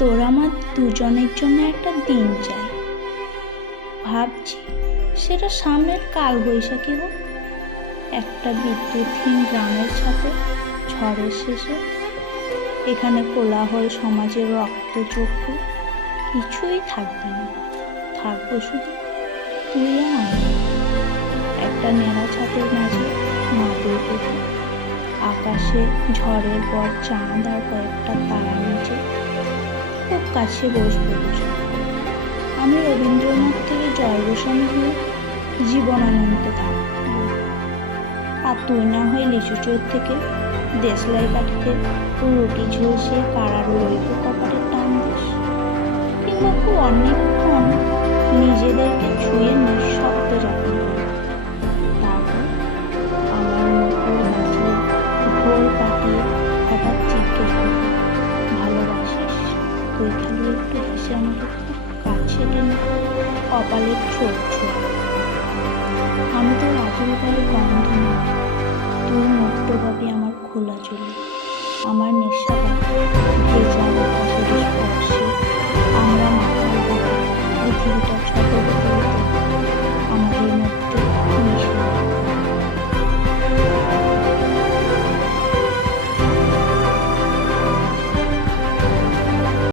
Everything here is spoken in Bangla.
তোর আমার দুজনের জন্য একটা দিন চাই। ভাবছি সেটা সামনের কালবৈশাখী হোক, একটা বিদ্যুৎহীন গ্রামের সাথে ঝড়ের শেষে। এখানে কোলাহল, সমাজের রক্তচক্ষু কিছুই থাকবে না, থাকবো শুধু তুই আর আমি। একটা নেড়া ছাদের মাঝে মাটির পুকুর, আকাশে ঝড়ের পর চাঁদ আর কয়েকটা তারা নিচে খুব কাছে বসবো দুজন। আমি রবীন্দ্রনাথ থেকে জয়গোস্বামী হয়ে জীবনানন্দে থাকবো, আর তুই না হয় লিচু চোর থেকে দেশলাই কাঠিতে রুটি ঝলসে কারার লইব কপালের টান দিস, কিংবা খুব অনেকক্ষণ নিজেদেরকে ছুঁয়ে নিঃশব্দ যত্ন করি। তারপর আমার মুখের মাঝে ঘোর কাটিয়ে হঠাৎ জিজ্ঞেস করবি, ভালোবাসিস? তুই খালি একটু হেসে আমাকে খুব কাছে টেনে কপালের ছোট ছোট